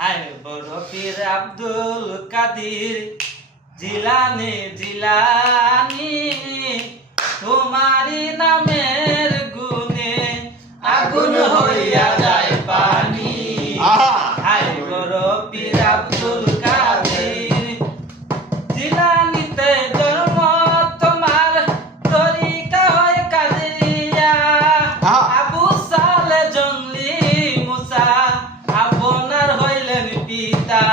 হায় বড় পীর আব্দুল কাদির জিলানি জিলানি, তোমারি নামের গুণে আগুন হইয়া যায় পানি। হায় বড় পীর আব্দুল কাদির জিলানিতে জন্ম তোমার, তরিকা হয় কাদিরিয়া। আবু সালে জঙ্গলি মুসা আপনার হইলেন পিতা।